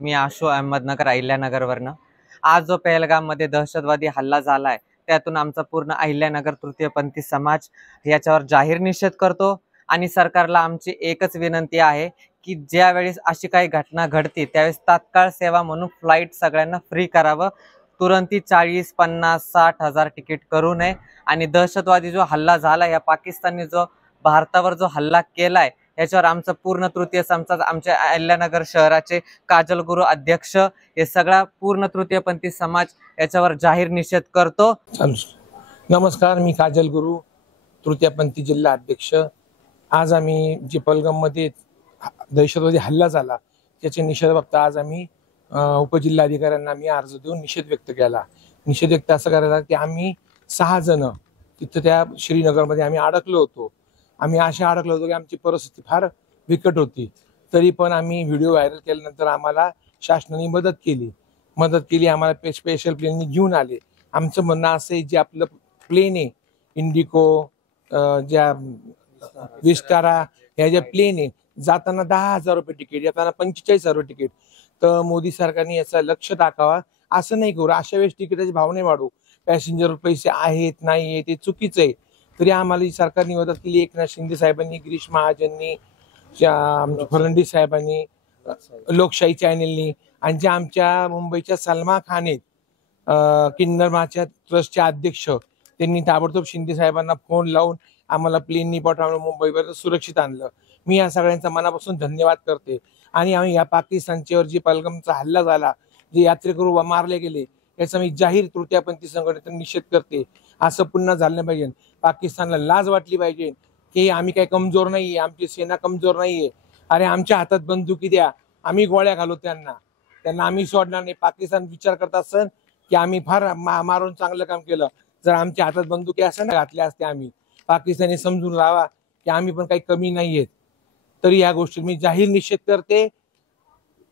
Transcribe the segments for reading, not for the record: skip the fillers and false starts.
मी आशु अहमदनगर अहिल्यानगरवरनं आज जो पहलगाममध्ये दहशतवादी हल्ला झालाय त्यातून आमचा पूर्ण अहिल्यानगर तृतीयपंथी समाज याच्यावर जाहीर निषेध करतो आणि सरकारला आमची एकच विनंती आहे की ज्या वेळेस अशी काही घटना घडते त्यावेळेस तात्काळ सेवा म्हणून फ्लाईट सगळ्यांना फ्री करावं, तुरंती 40, 50, 60 हजार तिकीट करू नये आणि दहशतवादी जो हल्ला झाला या पाकिस्तानने जो भारतावर जो हल्ला केलाय याच्यावर आमचं पूर्ण तृतीय समाज आमच्या अहिल्यानगर शहराचे काजल गुरु अध्यक्ष हे सगळा पूर्ण तृतीयपंथी समाज याच्यावर जाहीर निषेध करतो। नमस्कार, मी काजल गुरु तृतीयपंथी जिल्हा अध्यक्ष। आज आम्ही जे पहलगाममध्ये दहशतवादी हल्ला झाला त्याच्या निषेधाबाबत आज आम्ही उपजिल्हाधिकाऱ्यांना मी अर्ज देऊन निषेध व्यक्त केला। निषेध व्यक्त असं करायला की आम्ही 6 जण तिथं त्या श्रीनगरमध्ये आम्ही अडकलो होतो। आम्ही असे अडकलो होतो की आमची परिस्थिती फार बिकट होती, तरी पण आम्ही व्हिडिओ व्हायरल केल्यानंतर आम्हाला शासनाने मदत केली। आम्हाला स्पेशल प्लेननी घेऊन आले। आमचं म्हणणं असं आहे, जे आपलं प्लेन आहे इंडिको, ज्या विस्टारा ह्या ज्या प्लेन आहे, जाताना 10,000 रुपये तिकीट, येताना 45,000 रुपये तिकीट, तर मोदी सरकारने याचा लक्ष टाकावा। असं नाही करू, अशा वेळेस तिकिटाचे भाव नाही वाढू। पॅसेंजर पैसे आहेत नाही आहे ते चुकीचं आहे, तरी आम्हाला सरकारने मदत केली। एकनाथ शिंदे साहेबांनी, गिरीश महाजननी, फडणवीस साहेबांनी, लोकशाही चॅनेलनी आणि जे आमच्या मुंबईच्या सलमा खान आहेत, किन्नरमाच्या ट्रस्टचे अध्यक्ष, त्यांनी ताबडतोब शिंदे साहेबांना फोन लावून आम्हाला प्लेननी पाठवून मुंबईपर्यंत सुरक्षित आणलं। मी या सगळ्यांचा मनापासून धन्यवाद करते। आणि आम्ही या पाकिस्तानच्यावर जी पहलगामचा हल्ला झाला, जे यात्रेकरू मारले गेले, याचा मी जाहीर तृतीयपंथी संघटनेचा निषेध करते। असं पुन्हा झालं नाही पाहिजे। पाकिस्तानला लाज वाटली पाहिजे की आम्ही काही कमजोर नाहीये, आमची सेना कमजोर नाहीये। अरे आमच्या हातात बंदुकी द्या, आम्ही गोळ्या घालू त्यांना आम्ही सोडणार नाही। पाकिस्तान विचार करत असेल की आम्ही फार मारून चांगलं काम केलं, जर आमच्या हातात बंदुकी असं ना घातल्या असत्या आम्ही, पाकिस्तानी समजून राहावा की आम्ही पण काही कमी नाहीयेत। तरी या गोष्टी मी जाहीर निषेध करते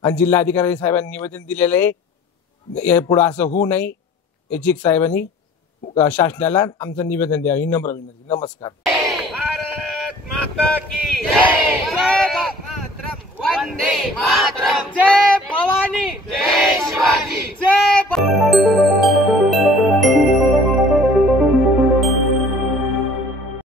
आणि जिल्हाधिकारी साहेबांनी निवेदन दिलेलं आहे, पुढे असं होऊ नये याची साहेबांनी शासनाला आमचं निवेदन द्यावं ही नम्र विनंती। नमस्कार। भारत माता की जय, जय मातरम, वंदे मातरम, जय भवानी, जय शिवाजी।